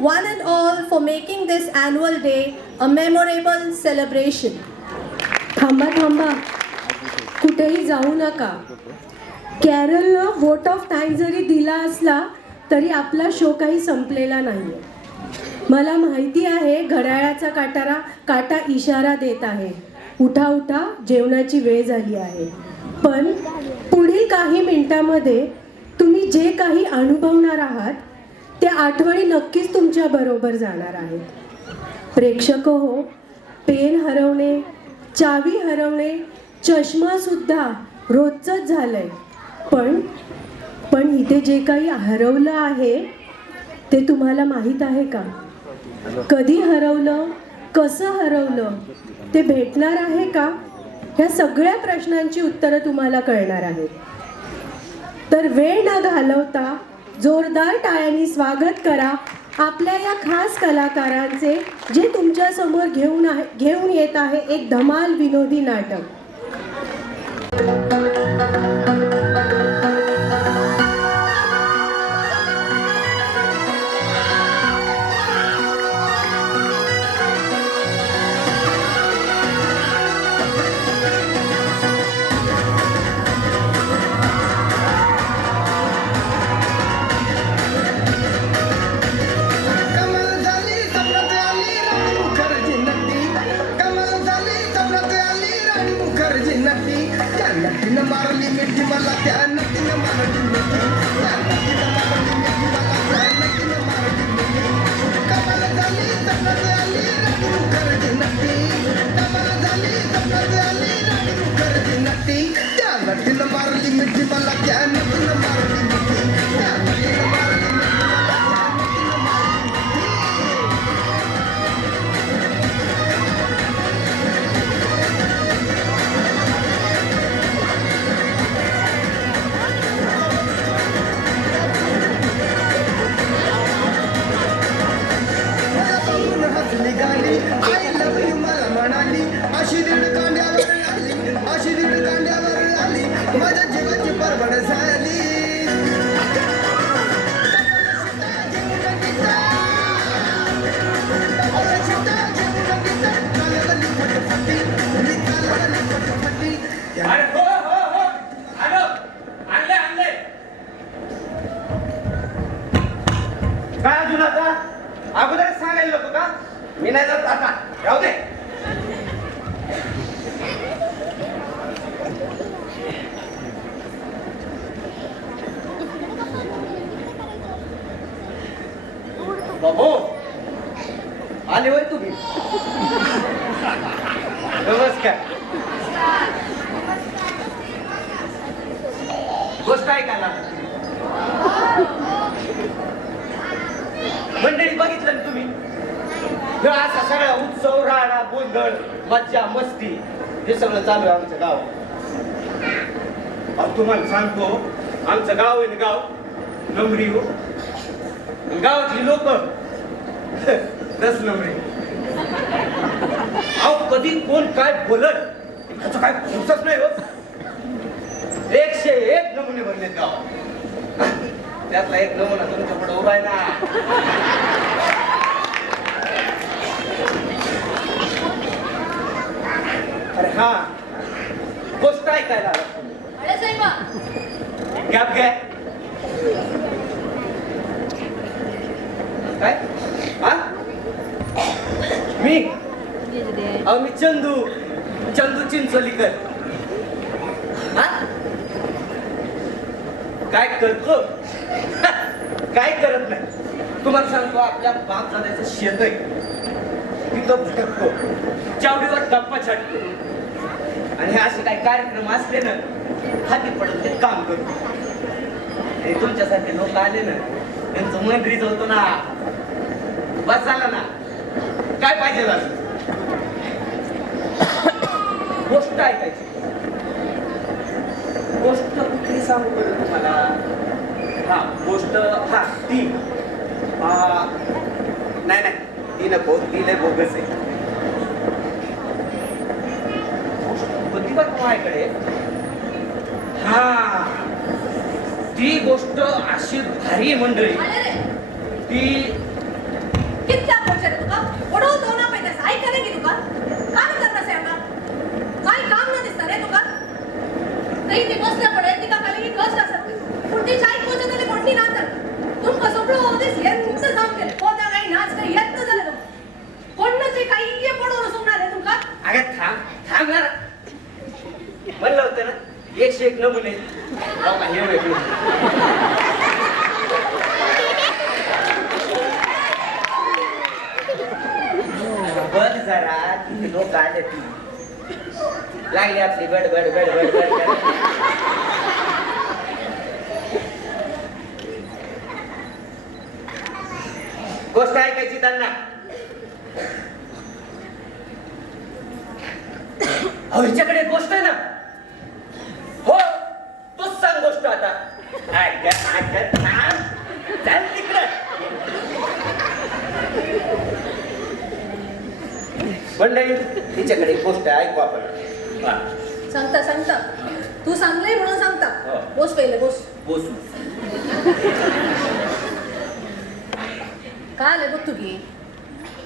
one and all for making this annual day a memorable celebration. थांबा थांबा, कुठेही जाऊ नका. कॅरलनं व्होट ऑफ थँक्स जरी दिला असला तरी आपला शो काही संपलेला नाही. मला माहिती आहे घड्याळाचा काटा इशारा देत आहे, उठा उठा, जेवणाची वेळ झाली आहे. पण पुढील काही मिनिटांमध्ये तुम्ही जे काही अनुभवणार आहात त्या आठवणी नक्कीच तुमच्या बरोबर जाणार आहेत. प्रेक्षक हो, पेन हरवणे, चावी हरवणे, चष्मा सुद्धा रोजचंच झालंय. पण इथे जे काही हरवलं आहे ते तुम्हाला माहीत आहे का? कधी हरवलं, कसं हरवलं, ते भेटणार आहे का? ह्या सगळ्या प्रश्नांची उत्तरं तुम्हाला कळणार आहेत. तर वेळ न घालवता जोरदार टाळ्यांनी स्वागत करा आपल्या या खास कलाकारांचे, जे तुमच्या समोर घेऊन येत आहे एक धमाल विनोदी नाटक. मारली मिठी मला त्या नदीनं मारली मिठी, त्या नदीनं मारली मिठी मला त्या नदीनं मारली मिठी. कमाल झाली सपनात आली राणी मुखर्जी नटी, कमाल झाली सपनात आली राणी मुखर्जी नटी. त्या नदीनं मारली मिठी मला त्या नदीनं मारली मिठी, त्या नदीनं मारली मिठी मला त्या नदीनं मारली मिठी. I love you मला म्हणाली, अशी दीड कांड्यावर आली, अशी दीड कांड्यावर आली, माझ्या जीवाची परवड झाली. काय अजून आता अगोदर सांगायला नको का? मी नाही जात आता, राहू दे. बाबू आले होय तुम्ही? नमस्कार. गोष्ट ऐकायला मंडळी बघितलं ना तुम्ही? असा सगळा उत्सव, राडा, गोंधळ, मज्जा, मस्ती हे सगळं चालू आहे आमचं गाव. तुम्हाला सांगतो, आमचं गाव आहे ना, गाव नंबरी हो. गावातली लोक 10 नंबरी. अहो कधी कोण काय बोलत त्याचं काय पुढचंच नाही हो. 101 नमुने भरलेत गावात. त्यातला एक नमुना तुमच्या पुढे उभा आहे ना. अरे हा, गोष्ट ऐकायला आला. गॅप घ्या. काय? हा मी चंदू चिंचोलीकर. हा काय करतो? काय करत नाही. तुम्हाला सांगतो, आपल्या बाप दादाचं शेत आहे तिथं भटकतो, चावडीवर गप्पा छाटतो, आणि हे असे काही कार्यक्रम असले ना हाती पडत ते काम करतो. आणि तुमच्यासारखे लोक आले ना, त्यांचं मन रिझवतो ना. बस झाला ना, काय पाहिजे असं. गोष्ट ऐकायची. गोष्ट कुठली सांगू बरं तुम्हाला? हा गोष्ट, हा ती नाही ती नको, ती लय बोगस आहे. होती बरं माझ्याकडे. हा ती गोष्ट अशी भारी मंडळी, ती पैसे एक नमुने बाबा हे वेगळं. बघ जरा किती लोक आले लागली आपली बड बड बड बड बड गोष्ट ऐकायची त्यांना. हिच्याकडे गोष्ट आहे ना. हो तूच सांग गोष्ट आता. ऐकत थांब. चल तिकडं. मंडळी तिच्याकडे गोष्ट ऐकू आपण. हा. सांगता सांगता तू सांगलंय म्हणून सांगता. हो. बोस पहिले बोस. बोसू. काय आले बघ तुगी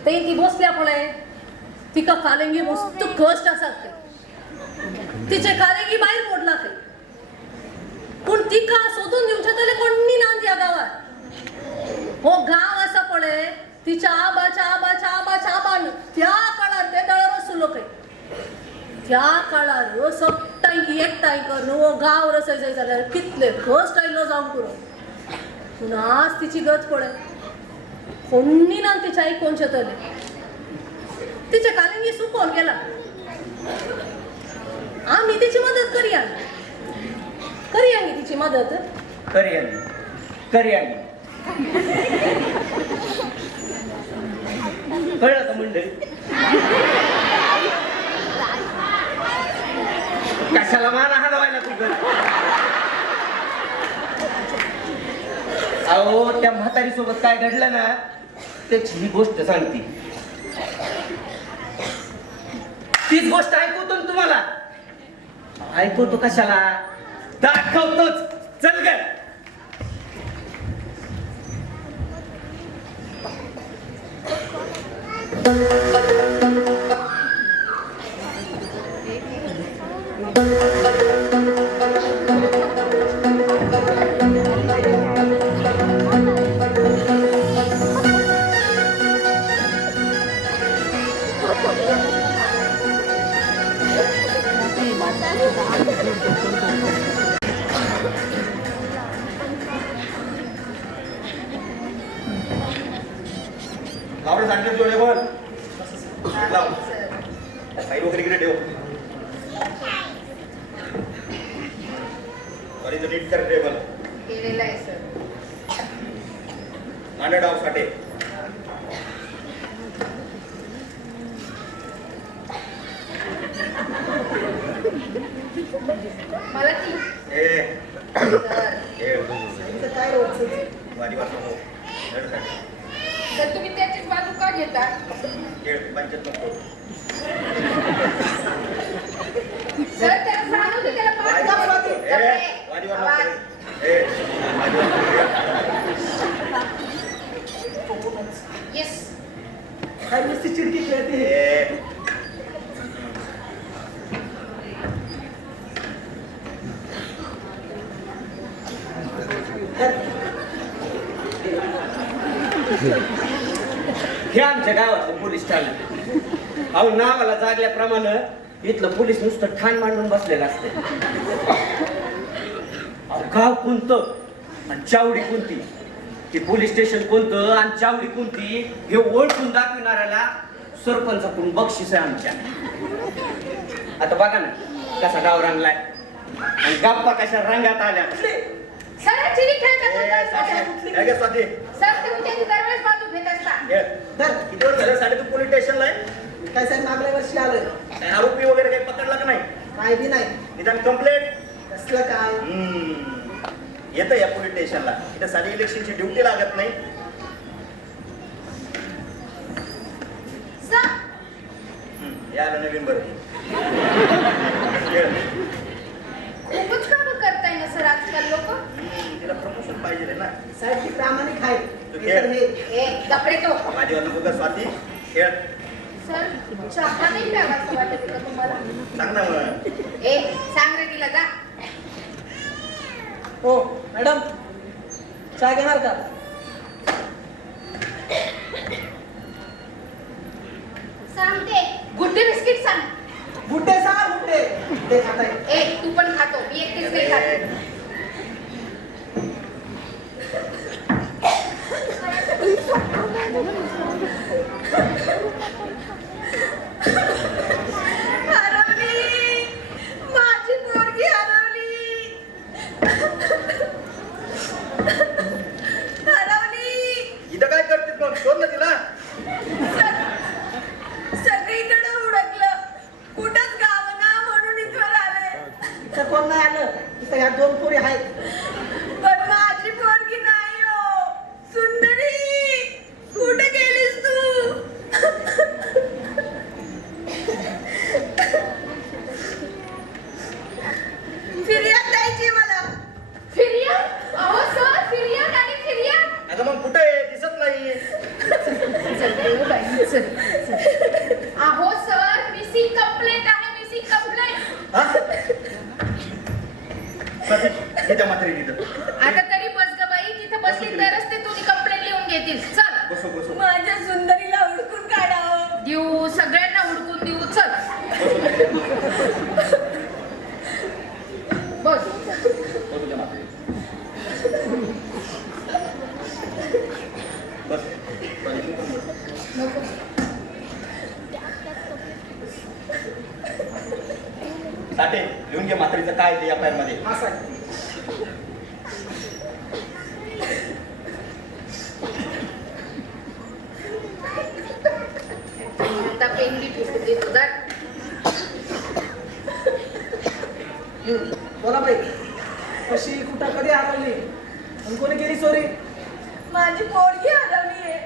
ते ती बसल्या पळे तिका कालेंगी मस्त कष्ट असतात ते तिचे कालेंगी बाहेर पडला ते पण तिका सोदून दिवच्या तले कोणी नांद या गावात. हो गाव असा पळे तिच्या आबाच्या आबाच्या आबाच्या आबान त्या काळात ते दळर सुलो काही त्या काळात सगटाय की एकटाय करून हो गाव रसायचं जाल्यार कितले कष्ट आयलो जाऊन पुरो पूण आज तिची गत पळे कोणी ना तिच्या आई कोणच्या तले तिच्या कालिंगी सुकोन गेला. आम्ही तिची मदत करूया तिची मदत करी कळलं का मंडळी. कशाला माना हलवायला तुझं. अहो त्या म्हातारी सोबत काय घडलं ना त्याची ही गोष्ट सांगते. तीच गोष्ट ऐकवतो ना तुम्हाला. ऐकवतो कशाला दाखवतोच. चल ग. आवडे सांगते जोडे बोल लाव साईड वगैरे इकडे ठेव आणि तो नीट कर टेबल केलेला आहे सर. नाणे डाव साठी मला ती ए सर ए काय रोजचं वादी वाचो धड साठी तर तुम्ही त्याचीच बाजू का घेता. खेळ पंचायत नको सर त्याला सांगू त्याला पाच वादी वाचो ए येस काय नुसती चिडकी खेळते. ए हे आमच्या गावातलं पोलीस ठाणे. अहो नावाला जागल्याप्रमाणे इथलं पोलीस नुसतं ठाण मांडून बसलेलं असते. अहो गाव कोणतं आणि चावडी कोणती ती पोलीस स्टेशन कोणतं आणि चावडी कोणती हे ओळखून दाखविणाऱ्याला सरपंचाकडून बक्षीस आहे आमच्या. आता बघा ना कसा गाव रंगलाय आणि गप्पा कशा रंगात आल्या. सर चिरी खेळतात स्वाती सर तुम्ही त्याची दरवेळेस बाजू घेत असता. किती वर्ष झालं साडे तू पोलीस स्टेशनला आहे. काय साहेब मागल्या वर्षी आलोय. काही आरोपी वगैरे काही पकडला का नाही. काय बी नाही. निदान कंप्लेंट कसलं काय येतं या पोलीस स्टेशनला. इथं साधी इलेक्शनची ड्युटी लागत नाही. सर याला नवीन बरं खूपच काम करताय ना सर आजकाल लोक. तिला प्रमोशन पाहिजे ना. साहेब ती प्रामाणिक आहे. तू हे तर खेळ. हे कपडे तो माझी वाटलं बघा स्वाती खेळ सर चहा नाही प्यावा असं वाटत का तुम्हाला. सांग ना मग. ए सांग रे तिला जा. हो मॅडम चहा घेणार का. सांगते गुड्डे बिस्किट सांग. गुड्डे सांग गुड्डे ते खाताय. ए तू पण खातो मी एकटेच हरवली, माझी पोरगी हरवली. हरवली. इथं काय करतेस मग शोध ना तिला. सगळीकडे हुडकलं, कुठंच गावना म्हणून इथवर आले. इथं कोण नाही आलं. इथं ह्या 2 पोरी आहेत. पण माझी पोरगी नाही हो. सुंदरी, कुठे गेलीस तू? फिर्याद द्यायची मला. फिर्याद? अहो सर, फिर्याद आणि फिर्याद. अगं मग कुठे आहे दिसत नाही. अहो सर, मिसिंग कंप्लेंट आहे, मिसिंग कंप्लेंट. हा सतीश हे त्या म्हातारी तिथं. आता तरी बस ग बाई, तिथे बसली तरच ते तुझी कंप्लेंट लिहून घेतील. चल बसो बसो. माझ्या सुंदरीला हुडकून काढावं. देऊ, सगळ्यांना हुडकून देऊ. चल बस. बसो त्या म्हातारी. बस. साठे लिहून घे म्हातारीचं काय ते एफ आय आर मध्ये. हा साहेब. आता पेंडी फेकून देतो जा. बोला बाई. कशी कुठं कधी हरवली आणि कोणी केली चोरी? माझी पोरगी हरवली आहे.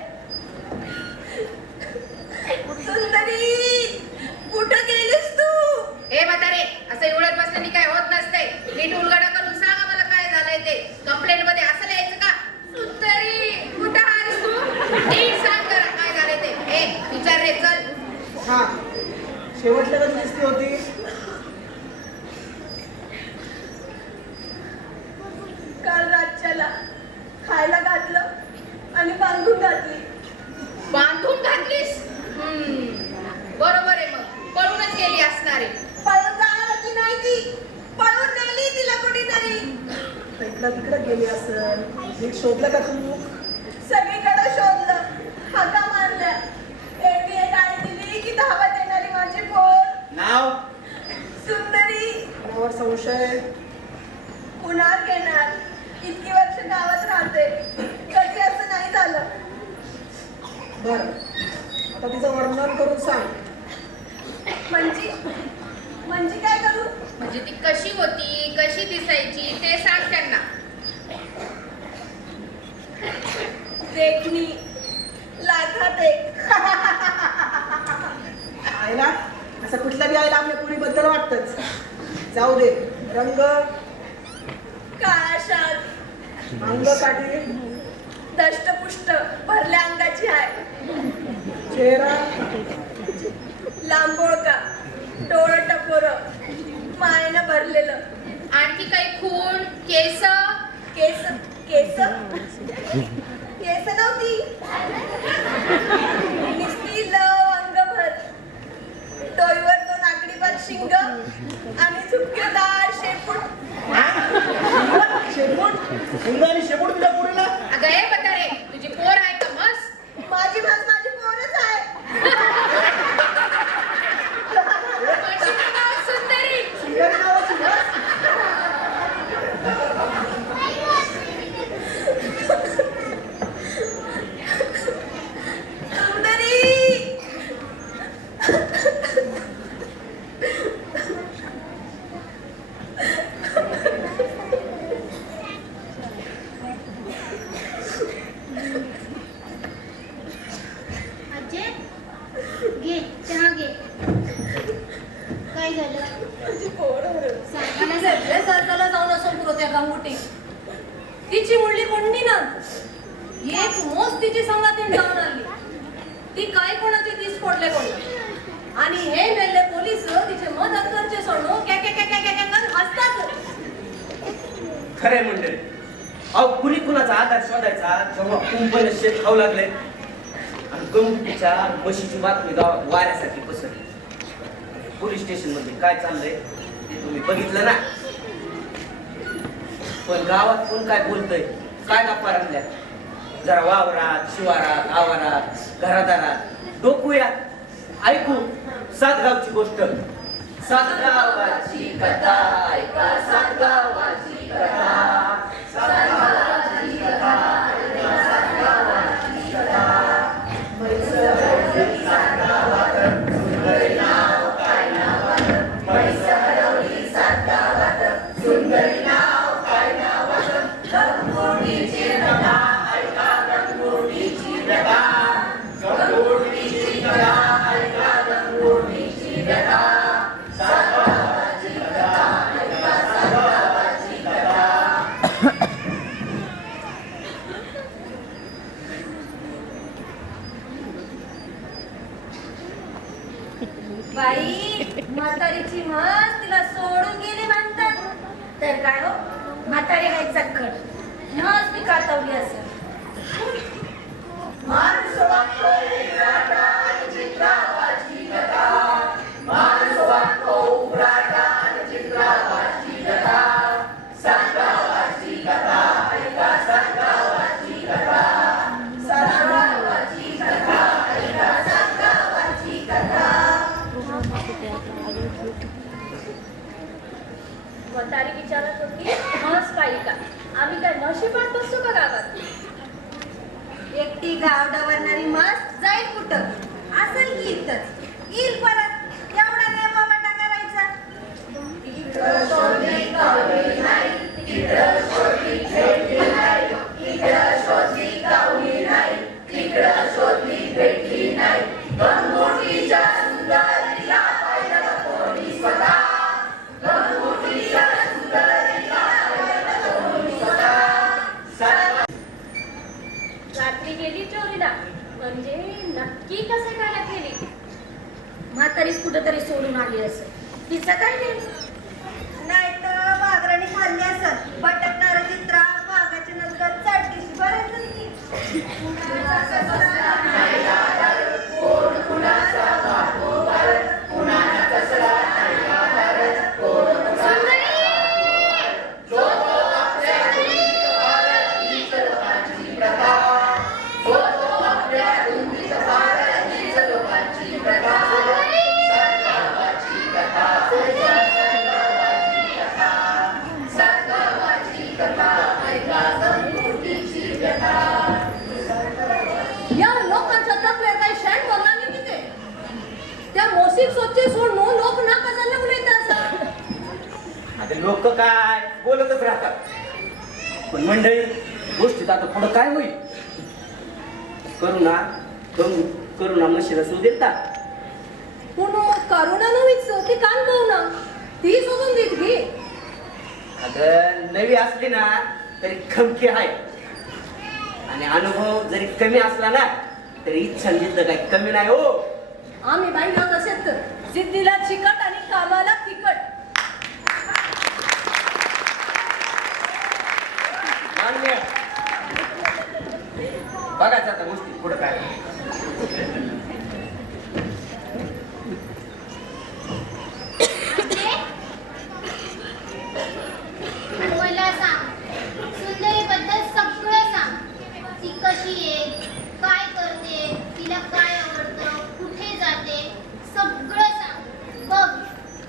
सुंदरी, कुठं गेलीस तू? ए म्हातारे, असं एवढ्यात बसल्याने काय होत नसते. नीट उलगडा करून सांगा मला काय झालंय ते. कंप्लेंट मध्ये असं लिहायचं का? सुंदरी, कुठं आहेस तू? नीट सांग जरा काय झालंय ते. ए विचार रे, चल. हा शेवटला कधी दिसली होती? काल रातच्याला खायला घातलं आणि बांधून घातली. बांधून घातलीस? बरोबर आहे, मग पळूनच गेली असणार आहे. पळून जाणार होती नाही ती. पळून नेली तिला कुठेतरी. इकडं तिकडं गेली असं. नीट शोधलं का तू? सगळीकडे शोधलं, हाका मारल्या. एरवी एक गाडी दिली की धावत येणारी माझी पोर. नाव सुंदरी. कोणावर संशय? कुणावर घेणार? इतकी वर्ष गावात राहते, कधी असं नाही झालं. बर, आता तिचं वर्णन करून सांग. म्हणजे काय करू? म्हणजे ती कशी होती, कशी दिसायची ते सांग त्यांना. देखणी, लाखात एक. आईला असं कुठल्या बी आईला आपल्या पुरीबद्दल वाटतंच. जाऊ दे. रंग, काळा शाल, अंग काठी, दष्टपुष्ट भरल्या अंगाची आहे. चेहरा, लांबोळका, डोळ टपोर, मायेनं भरलेलं. आणखी काही खूण, केस? केस केस केस नव्हती. नुसती लव अंगभर. डोईवर 2 आकडीपार शिंग आणि झुपकेदार शेपूट. शेपूट. शिंग आणि शेपूट तुझ्या पोरीला. अगं ए म्हातारे, तुझी पोर आहे का मस? माझी पोरच आहे. कशी नाव सुंदरी? सुंदरी नावाची म्हस? सुंदरी. अजय, घे चहा घे. काय झालं? माझी पोर हरवली. सांगायला सांग. सगळे सरकारला जाऊन असो पुरो त्या गांगुटी. तिची मुलगी कोणती ना एक मोस तिची संगातीन जाऊन आली. ती काय कोणाची दिस पडले कोण आणि हे मेले पोलीस तिचे मदत करचे सोडून क्या क्या क्या क्या क्या क्या कर हसतात. खरे मंडळी, अहो कुणी कुणाचा आधार शोधायचा जेव्हा कुंपण शेत खाऊ लागले आणि गंगुटीच्या म्हशीची बातमी गावात वाऱ्यासाठी पसरली. पोलीस स्टेशन मध्ये काय चाललंय ते तुम्ही बघितलं ना. पण गावात कोण काय बोलतय, काय गप्पा रंगल्या जरा वावरात शिवारात आवारात घरादारात डोकूयात ऐकू सातगावची गोष्ट. सातगावाची कथा ऐका, सातगावाची कथा, सातगावाची कथा ऐका, सातगावाची कथा. म्हैस सातगावात सुंदरी नाव काय नावात, म्हैस हरवली सातगावात सुंदरी नाव काय नावात. गंगोटीची कथा ऐका, गंगोटीची कथा, गंगोटीची कथा ऐका, गंगोटीची कथा. सातगावाची कथा ऐका, सातगावाची कथा. बाई म्हातारीची म्हस तिला सोडून गेली म्हणतात. तर काय हो, म्हातारी आहे चटखट, म्हस मी कातवली असेल. म्हातारी विचारत होती म्हस पाहिली का, आम्ही काय म्हशी पाहत बसतो का गावात. एकटी गाव डवरणारी म्हस जाईल कुठं, असेल की इथंच, येईल परत. एवढा काय बाबाटा करायचा. इकडं शोधली गावली नाही, तिकडं शोधली भेटली नाही, इकडं शोधली गावली नाही, तिकडं शोधली भेटली नाही. गंगोटीच्या सुंदरीला पाहिलं कोणी स्वतः, गंगोटीच्या सुंदरीला पाहिलं कोणी स्वतः. रात्री गेली चोरीला, म्हणजे नक्की कसे काय केली. म्हातारीच कुठेतरी सोडून आली असेल, तिचं काय नाही तर वाघराने खाल्ली असत. भटकणारं चित्रा वाघाच्या नजरात चढतीशी बरेच या लोकांच्या तकले काही शेण बोलला नाही तिथे. त्या मोसिक सोचे सोडून लोक ना कशाला बोलत असं. आता लोक काय बोलतच राहतात, पण मंडळी गोष्टीत आता पुढं काय होईल. करुणा म्हशीला सूद देतात. पण करुणा नवीच ती कान पाहुणा ती सोडून देत घे. अगं नवी असली ना तरी खमकी आहे, आणि अनुभव जरी कमी असला ना तरी इच्छा जिद्द काही कमी नाही हो. आम्ही बाई लोक असेल तर जिद्दीला चिकट आणि कामाला तिकट. मान्य. बघायचं आता गोष्टी पुढं काय. मला सांग, सुंदरीबद्दल सगळं सांग. ती कशी आहे, काय करते, तिला काय आवडतं, कुठे जाते, सगळं सांग. बघ,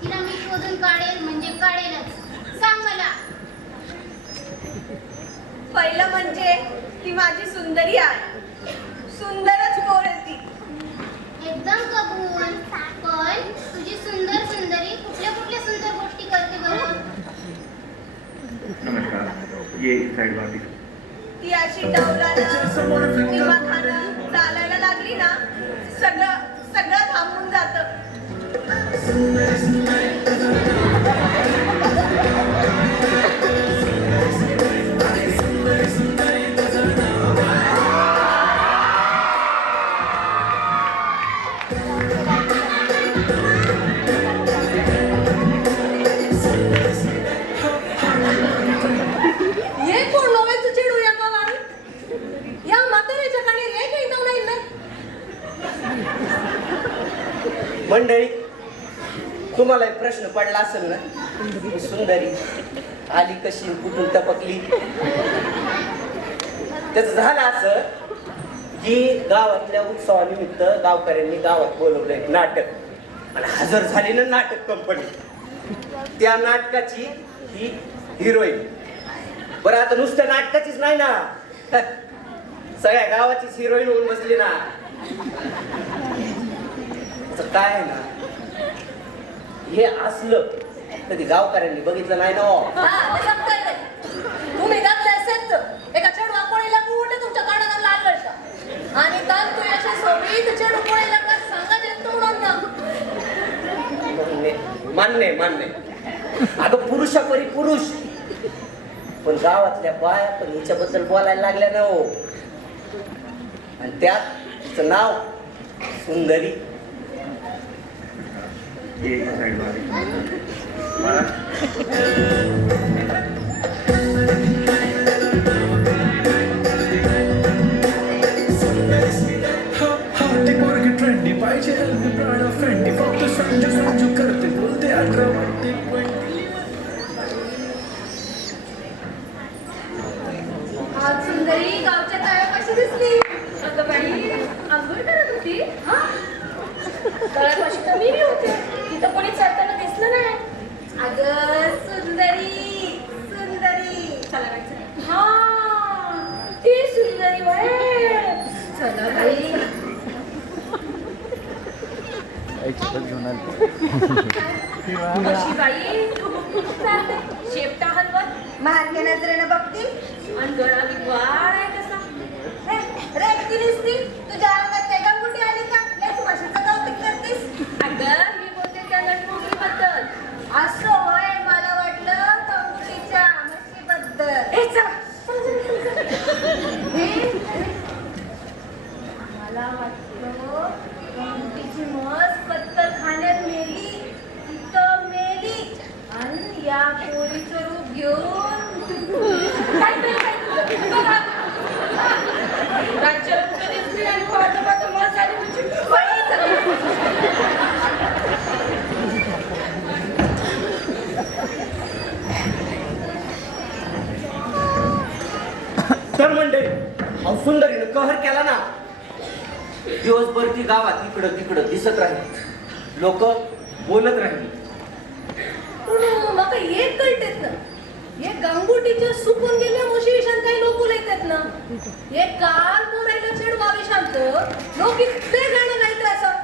तिला मी शोधून काढेल म्हणजे काढेलच. सांग मला. पहिलं म्हणजे ती माझी सुंदरी आहे. सुंदरच पोर आहे ती. एकदम कबूल. पण तुझी सुंदर सुंदरी कुठल्या कुठल्या सुंदर गोष्टी करते बरं. नमस्कार, ये साइड वाली. ती अशी डवरानं किंवा खाणं चालायला लागली ना, सगळं थांबून जातं. ये कोण नव्याचं चिडू या गावात. या म्हाताऱ्याच्या काणी रे काही जाऊन नाही. मंडळी तुम्हाला एक प्रश्न पडला असेल ना, सुंदरी आली कशी, कुठून टपकली. त्याचं झालं असं की गावातल्या उत्सवानिमित्त गावकऱ्यांनी गावात बोलवलंय नाटक आणि हजर झाली ना नाटक कंपनी. त्या नाटकाची ही हिरोईन. बरं आता नुसतं नाटकाचीच नाही ना, सगळ्या गावाचीच हिरोईन होऊन बसली ना. काय आहे ना, हे असलं कधी गावकऱ्यांनी बघितलं नाही ना. हा, ते सब कळलंय. तुम्ही घातले असेल एका चेडू अकोळीला कुठे तुमच्या तोंडाला लाल गळतं आणि तान तू याच्या सोबत चेडू कोळीला का सांगा येतो म्हणून ना. मान्य अगं पुरुषापरी पुरुष, पण गावातल्या बाया पण हिच्याबद्दल बोलायला लागल्या ना हो. आणि त्यात तिचं नाव सुंदरी. ट्रेंडी पाहिजे फ्रेंडी फक्त समजू करते बोलते 18 वाटते 20. आज सुंदरी गावच्या तळ्यापाशी दिसली. अगं बाई, आंघोळ करत होती. तळ्यापाशी तर मी होते, तिथं कोणी चढताना दिसलं नाही. अगं सुंदरी चला बाई. हा, ती सुंदरी बाई. चला बाई. कशी बाई चालते शेपटा हलवत मारके नजरेनं बघतील आणि गळा बी वाळ आहे कसा. रे ती दिसती तुझ्या अंगात ते गंगुटी आली का? याच भाषेचं कौतुक करतीस. अगं मी बोलते त्या नटमुगीबद्दल. असं होय, मला वाटलं गंगुटीच्या म्हशीबद्दल. ए चला मला वाटलं गंगुटीची म्हस पत्तर खाण्यात मेली, तिथं मेली आणि या पोरीचं रूप घेऊन राज्याला कुठं दिसली आणि पाहता मत झाली म्हणजे तर मंडळी सुंदरीनं कहर केला ना. दिवसभर ती गावात इकडं तिकडं दिसत राहिली, लोक बोलत राहिली. मग एक कळतेत ना, हे गंगुटीच्या सुकून गेल्या म्हशी विषांत काही लोक येतात ना. हे काल बोलायला चेडवा विषांत लोक इतके गाणं नाही तर असं.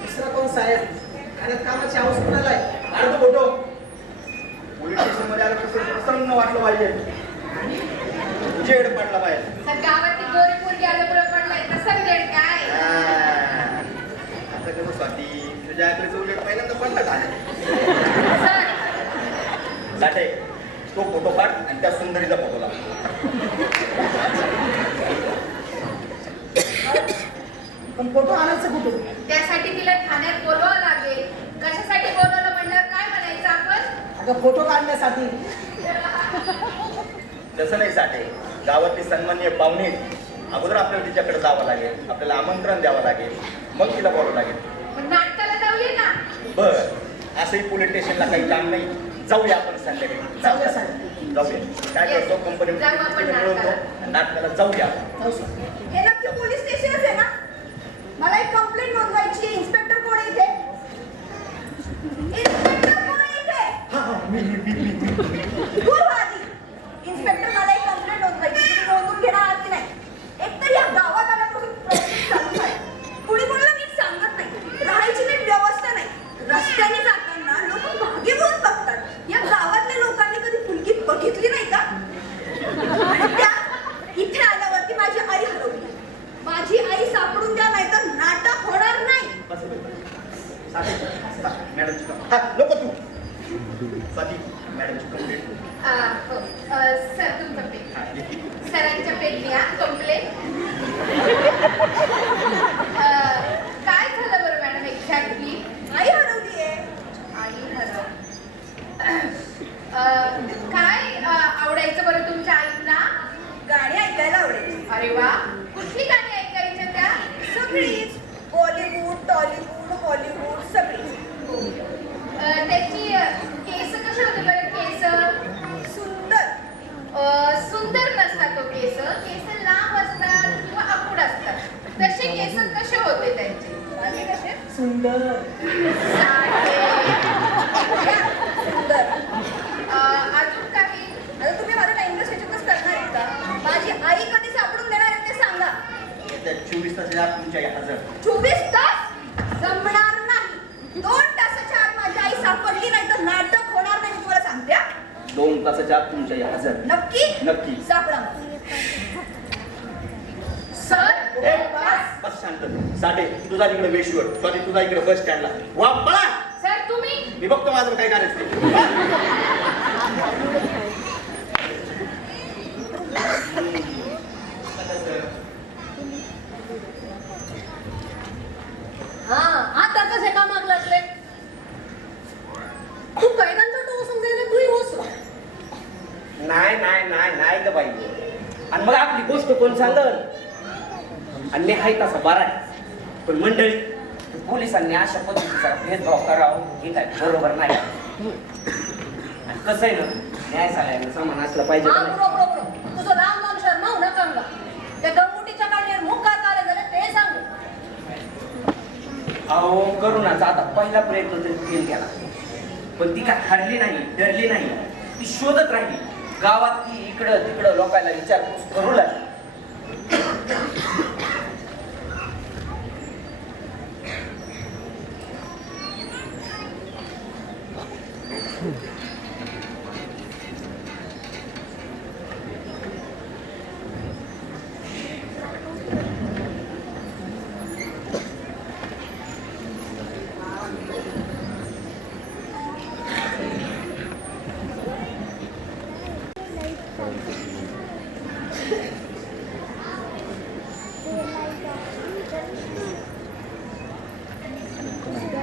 दुसरा कोण साहेब? आणि कामाची हाऊस कुणाला आहे? फोटो पोलीस स्टेशन मध्ये आलं प्रसन्न वाटलं पाहिजे, जेड पडला पाहिजे. गावातली गोरी पोरगी आल्यामुळे पडलाय तसं देड काय. आता कसं स्वाती तुझ्या आकडे उलट पहिल्यांदा पडला का साठे? तो फोटो काढ आणि त्या सुंदरीचा फोटो लाव. पण फोटो आणायचं कुठे? त्यासाठी तिला ठाण्यात बोलवावं लागेल. कशासाठी बोलवलं म्हणल्यावर काय म्हणायचं आपण? अगं फोटो काढण्यासाठी. तसं नाही साठे, गावातले सन्माननीय पाहुणे अगोदर आपल्याला तिच्याकडे जावं लागेल, आपल्याला आमंत्रण द्यावं लागेल, मग तिला बोलावं लागेल. पण नाटकाला जाऊया ना. बर असंही पोलीस स्टेशनला काही काम नाही, जाऊया आपण संध्याकाळी. जाऊया साहेब. जाऊया. काय करतो कंपनी जाऊ आपण नाटकाला जाऊया. हे नक्की पोलीस स्टेशनच आहे ना? मला एक कंप्लेंट नोंदवायची आहे. इन्स्पेक्टर कोण आहे इथे? इन्स्पेक्टर कोण आहे इथे? दूर व्हा आधी. इन्स्पेक्टर मला एक कंप्लेंट नोंदवायची. तुम्ही नोंदवून घेणार आहात की नाही? एकतर या गावात आल्यापासून प्रॉब्लेम चालू आहे. कुणी कोणाला नीट सांगत नाही, राहायची नीट व्यवस्था नाही. रस्त्याने जाताना लोक मागे वळून बघतात. या गावातल्या लोकांनी कधी मुलगी बघितली नाही का? आणि त्या इथे आल्यावरती माझी आई हरवली. माझी आई सापडून द्या, नाही तर नाटक होणार नाही. मॅडम नको तू स्वाती, मॅडमची कंप्लेंट. हो सर तुमचं प्लेट सरांच्या प्लेट लिहा कंप्लेंट. काय झालं बरं मॅडम एक्झॅक्टली? आई हरवली आहे. आई हरव काय आवडायचं बरं तुमच्या आईला? गाणी ऐकायला आवडायची. अरे वा, कुठली गाणी ऐकायच्या त्या? सगळीच, बॉलिवूड, टॉलिवूड, हॉलिवूड सगळीच. त्याची केस कसे होते बरं? केस सुंदर. सुंदर नसतात तो केस, केस लांब असतात किंवा आखूड असतात. तसे केस कसे होते त्यांचे? माझे कसे? सुंदर. सुंदर. अजून काही? आता तुम्ही माझं टाइमपास ह्याच्यातच करणार आहेत का? माझी आई कधी सापडून देणार आहे ते सांगा. येत्या 24 तासाच्या आत तुमच्या या हजर. 24 तास जमणार नाही. 2 तासाच्या आत माझी आई सापडली नाही तर नाटक होणार नाही, मी तुम्हाला सांगते. 2 तासाच्या आत तुमच्या या हजर. नक्की? नक्की. सापडा. सर बस शांत. साठे तुझा इकडे वेशीवर, सॉरी तुझा इकडे बस स्टँडला. वा पळा. सर तुम्ही? मी बघतो माझं काय करायचं ते. हा आता कसे कामाक लागले? तू कैदांचा टो समजायला तूही होस. नाही नाही नाही नाही ग बाई. आणि मग आपली गोष्ट कोण सांगल? अन्य हाय तसा बरा आहे, पण मंडळी पोलिसांनी अशा पद्धतीचा भेदभाव करावा हे काय बरोबर नाही. आणि कसं आहे ना, न्याय सगळ्यांना समान असलं पाहिजे हा का नाही? बरोबर. तुझं लांब लांब शर्मा हो नका अंगा. त्या गंगुटीच्या काढण्यावर मुख का आले झाले ते सांग. अहो करुणाचा आता पहिला प्रयत्न तरी फेल केला, पण ती काय हरली नाही, डरली नाही. ती शोधत राहिली. गावात ती इकडं तिकडं लोकांना विचारपूस करू लागली.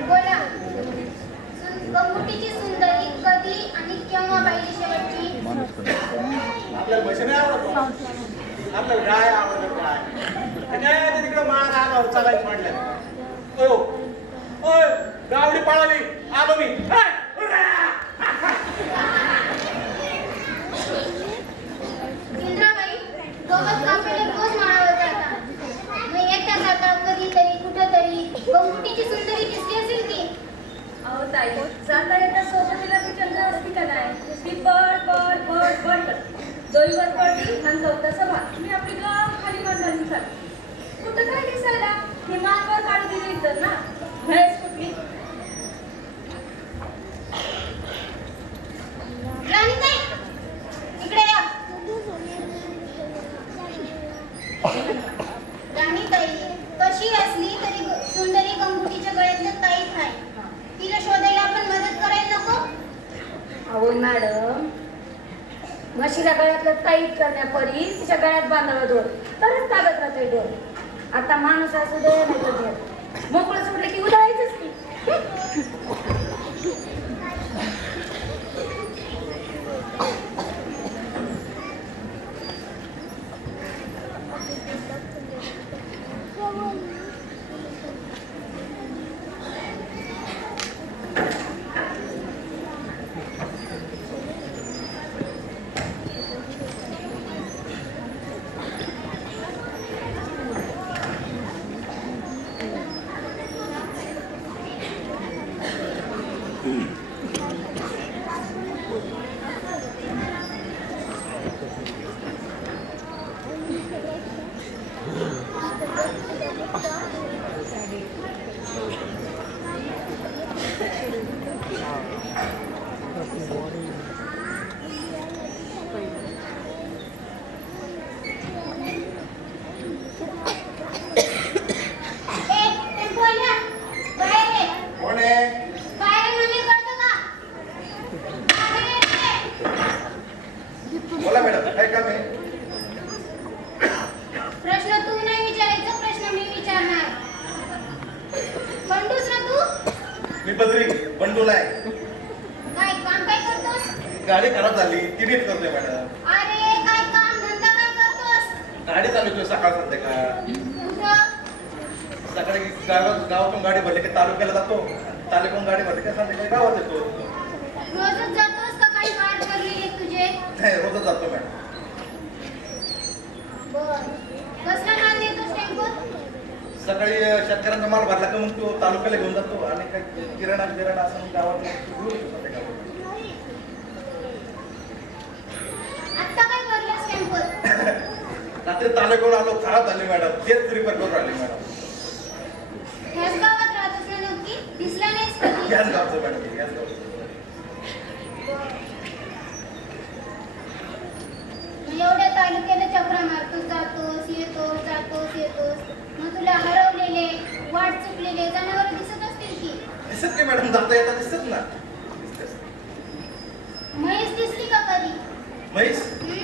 बोला. गंगुटीची सुंदरी कधी आणि केव्हा पाहिली शेवटची? आपल्याला पैसे नाही आवडत. आपल्याला काय आवडत काय? काय तिकडे माळ आला चालायचं म्हटलं. ओ ओय गावडी पळाली आलो मी. इंद्राबाई, गवत कापायला रोज माळावर जातात. मग एकट्या जातात कधीतरी कुठंतरी. गंगुटीची सुंदरी दिसली असेल की? अहो ताई, जाता येता सोबतीला ती चंद्र असती का नाही? ती पड पड पड पड करते. दोईवर पडली आणि चौथा सभा. मी आपली गाव खाली बांधली चालली. कुठं काय दिसायला? ही मानवर काढी दिली तर ना. भैस कुठली? राणीताई, इकडे या. राणीताई कशी असली तरी सुंदरी गंगुटीच्या गळ्यातलं ताईत आहे. तिला शोधायला आपण मदत करायला नको? अहो मॅडम, म्हशीला गळ्यातलं टाईट करण्यापरी तिच्या गळ्यात बांधावं दोर, तरच तागत राहते डोर. आता माणूस असू दे नाही तर दे. मोकळं सोडलं की उधळायचंच की. मी बद्री बंडूला आहे. काय काम काय करतोस? गाडी खराब झाली ती नीट करतोय मॅडम. अरे काय काम धंदा काय करतोस? गाडी चालवतोय सकाळ संध्याकाळ. कुठं? सकाळी गावातून गाडी भरली की तालुक्याला जातो, तालुक्यातून गाडी भरली की संध्याकाळी गावात येतो. रोजच जातोस का काही वाट पडलेली तुझे? नाही रोजच जातो मॅडम. बर. कसला माल नेतोस टेम्पोत? सकाळी शेतकऱ्यांचा माल भरला की मग तो तालुक्याला घेऊन जातो आणि काही किराणा असं मग गावात घेऊन येतो संध्याकाळी. आत्ता काय भरलास टेम्पोत? रात्री तालुक्यावर आलो खराब झाली मॅडम, तेच रिपेअर करून राहिली मॅडम. ह्याच गावात राहतोस ना नक्की? दिसला नाहीस कधी? याच गावचं मॅडम, याच गावचं. एवढ्या तालुक्याला चक्रा मारतोस, जातोस. मग तुला हरवलेले, वाट चुकलेले जनावर दिसत असतील की? दिसत नाही मॅडम, जाता येता दिसत ना. म्हैस दिसली का कधी? म्हैस हं?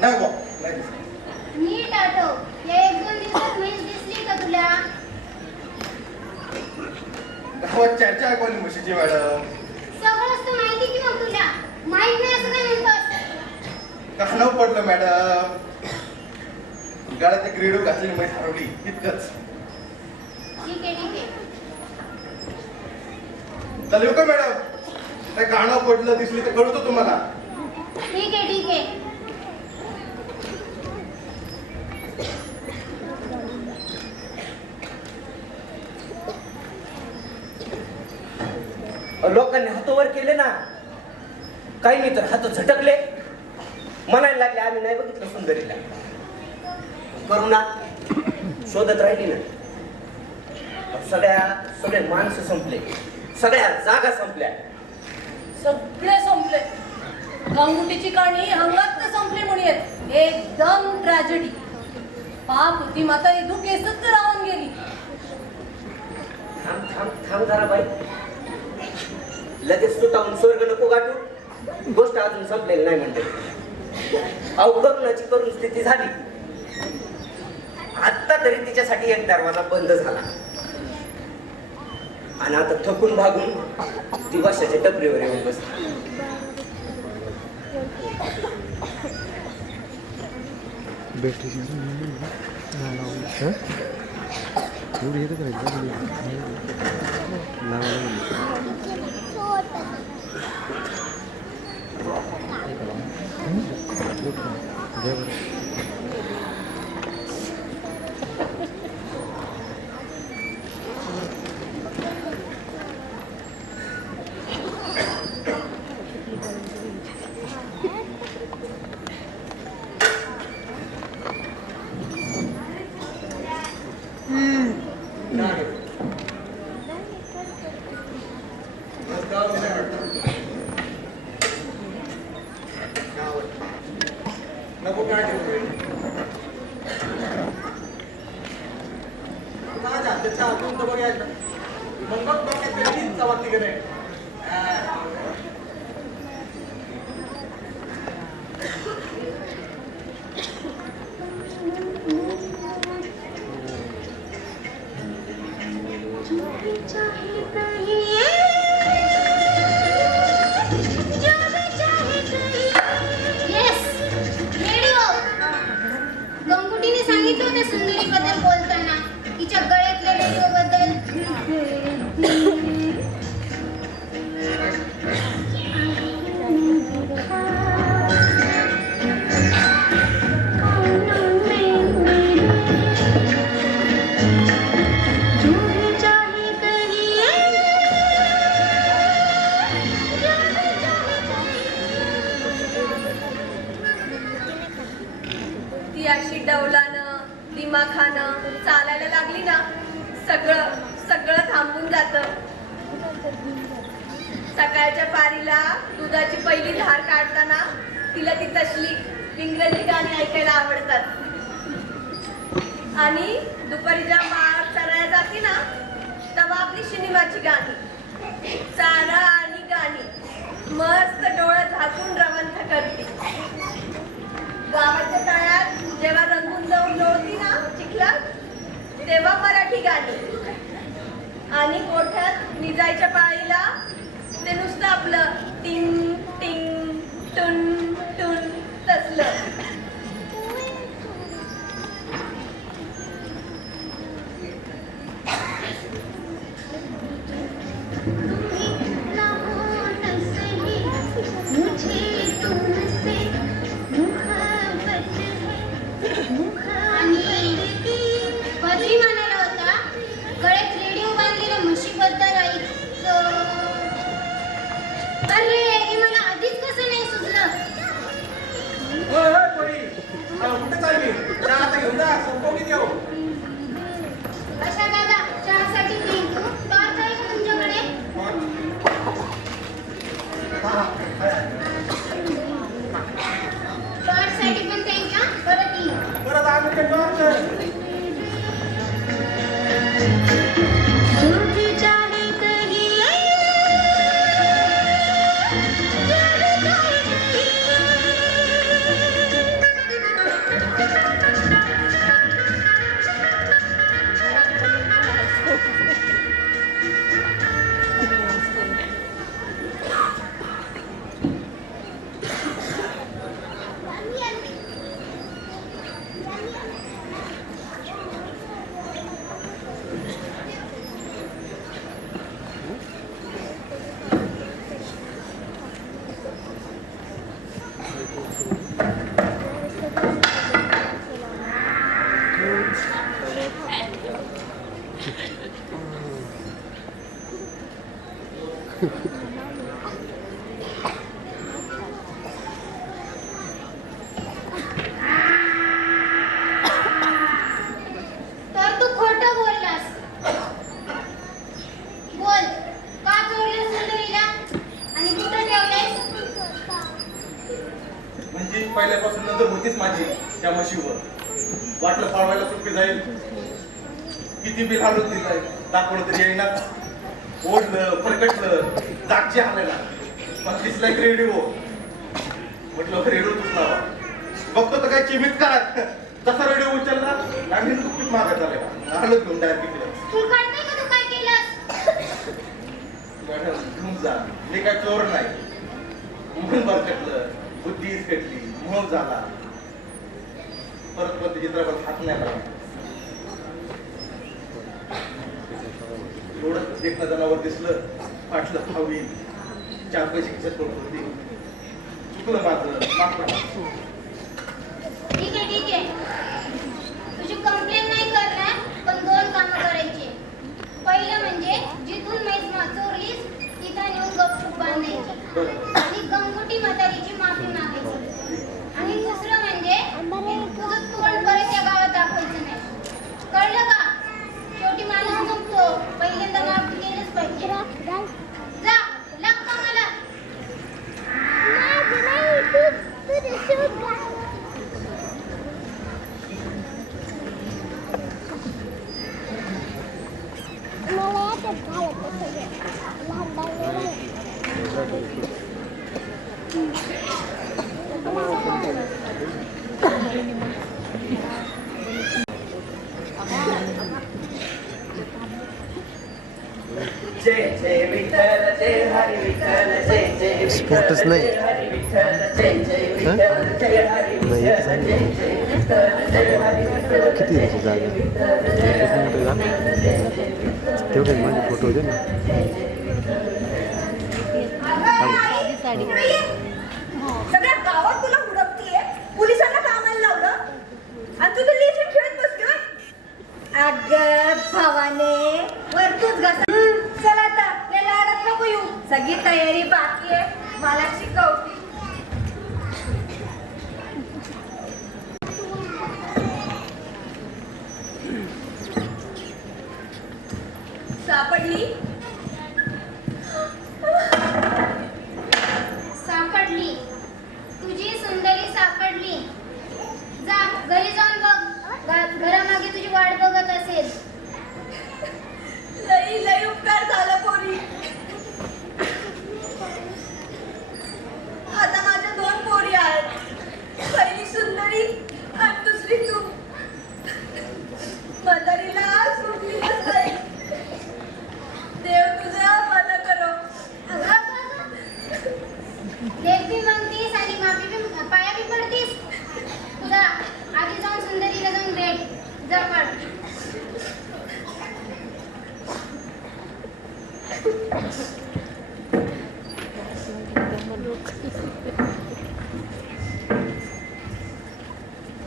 नाही बा, नाही दिसत. नीट आठव. या 1-2 दिवसात म्हैस दिसली का तुला? गावात चर्चा आहे कोणी म्हशीची मॅडम. सगळंच तर माहिती की मग तुला? माहित नाही असं काय म्हणतोस? कानावर पडलं मॅडम. गाड्यात एक रेडिओ घातलेली म्हैस हरवली इतकंच. ठीक आहे. चालू का मॅडम? काय कानावर पडलं दिसली तर कळतो तुम्हाला. ठीक आहे. लोकांनी हात वर केले ना, काही नाही तर हात झटकले, म्हणायला लागले आम्ही नाही बघितलं सुंदरीला. करुणा शोधत राहिली ना, सगळे माणसं संपले, सगळ्या जागा संपल्या. सगळे संपले. गांगुटीची कहाणी हंगात संपली म्हणून एकदम ट्रॅजेडी. पाप होती माता इदू केसच तर राहून गेली. थांब जरा बाई, लगेच सुटावून स्वर्ग नको गाठू. गोष्ट अजून संपलेली नाही म्हणते. अहो करुणाची करून स्थिती झाली. आता तरी तिच्यासाठी एक दरवाजा बंद झाला आणि आता थकून भागून ती वर्षाच्या टपरीवर येऊन बसली. नको काय माझ्या त्याच्या हातून तर बघायचं मग डोक्यात तरी चवाती की नाही. गंगुटीने सांगितलं होतं सुंदरी बद्दल बोलताना, तिच्या गळ्यातल्या रेडिओ बद्दल. ती अशी डौलानं दिमाखानं चालायला लागली ना, सगळं थांबून जात. सकाळच्या पारीला दुधाची पहिली धार काढताना तिला ती तसली इंग्रजी गाणी ऐकायला आवडतात. आणि दुपारी ज्या माळ चरायला जाते ना, तेव्हा आपली सिनेमाची गाणी, चारा आणि गाणी मस्त डोळं झाकून रवंथ करते. गावाच्या तळ्यात जेव्हा रंगून जाऊन लोळती ना चिखलात, तेव्हा मराठी गाणी आणि गोठ्यात निजायच्या पाळीला ते नुसतं आपलं टिंग टिंग टुन टुन तसलं. बद्री म्हणाला होता गळ्यात रेडिओ बांधलेल्या म्हशीबद्दल ऐकलं. अरे हे मला आधीच कसं नाही सुचलं. होय होय पोरी, कुठे चालली? चहा आता घेऊन जा, संपवली देऊ. अशा दादा चहासाठी पिंटू टॉर्च आहे का तुमच्याकडे? टॉर्चसाठी पण त्यांच्या परत येईल. परत आम्ही काय टॉर्च? तर तू खोटं बोललास. बोल का चोरलं सुंदरीला आणि कुठं ठेवलंयस? म्हणजे पहिल्यापासून नजर होतीच माझी त्या म्हशीवर. वाटलं पळवायला चुकी जाईल, किती बिल हालून दिलंय, दाखवलं तरी येईनाच. ओढलं फरकटलं जागची हालायला, पण दिसला एक रेडिओ. म्हटलं रेडिओ तुटला, बघतो तर काय चिमित काय. तसा रेडिओ उचलला, लागली तुकीत मागत आलेला. आलो घेऊन डायरेक्ट तिकडे. तू कळतंय का तू काय केलंस? मॅडम घेऊन जा, मी काय चोर नाही. म्हणून बरकटलं, बुद्धी पेटली, मोह झाला. परत परत चित्रावर हात नाही लागला. थोडं देखणं जनावर दिसलं, वाटलं खावी. 4 पैसे खिशात पडत होती. चुकलं माझं, माफ करा. ठीक आहे तुझी कंप्लेंट नाही करणार, पण 2 कामं करायची. पहिलं म्हणजे जिथून म्हैस चोरलीस तिथं नेऊन गपचूप बांधायची आणि गंगोटी म्हातारीची माफी मागायची. आणि दुसरं म्हणजे तुझं तोंड परत या गावात दाखवायचं नाही. कळलं का? शेवटी माणूस चुकतो, पहिल्यांदा माफी केलंच पाहिजे. जा लाग कामाला. जय जय विठ्ठल जय हरी विठ्ठल जय जय स्फोटच नाही. हरी विठ्ठल जय जय विठ्ठल जय हरी विठ्ठल जय जय विठ्ठल जय हरी विठ्ठल. किती याची जागा तेवढे माझे फोटो दे ना. सगळ्या गावात तुला हुडकतीये, पोलिसांना कामाला लावलं आणि तू तर लेझीम खेळत बसली होय. अगं भावाने वरतूच घसा. चल आता या लाडात नको येऊ. सगळी तयारी बाकी आहे, मला शिकवती. सापडली? सापडली. तुझी सुंदरी सापडली. जा घरी जाऊन बघ, घरामागे तुझी वाट बघत असेल. लई लई उपकार झाला पोरी. आता माझ्या 2 पोरी आहेत. पहिली सुंदरी आणि दुसरी तू. म्हातारीला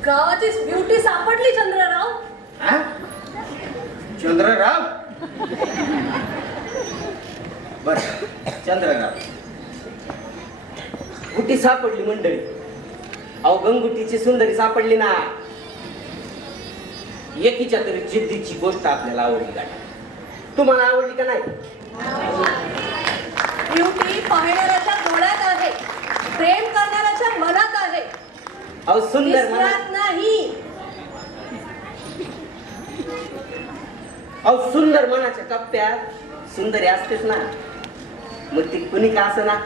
गावाची ब्युटी सापडली चंद्रराव. हा? चंद्रराव बर चंद्रराव गुटी सापडली मंडळी. अहो गंगुटीची सुंदरी सापडली ना. एकीच्या तरी जिद्दीची गोष्ट आपल्याला आवडली का? तुम्हाला आवडली का नाही? ब्युटी पाहणाऱ्याच्या डोळ्यात आहे, प्रेम करणाऱ्याच्या मनात आहे, अहो सुंदर म्हणा. दिसण्यात नाही. अहो सुंदर मनाच्या कप्प्यात सुंदरी असतेच ना. मग ती कुणी का असं ना.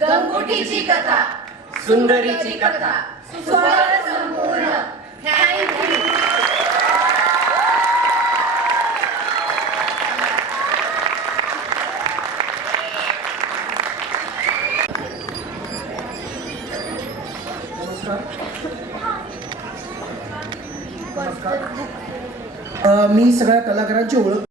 गंगुटीची कथा, सुंदरीची कथा. सुफल संपूर्ण. थँक्यू. मी सगळ्या कलाकारांची ओळख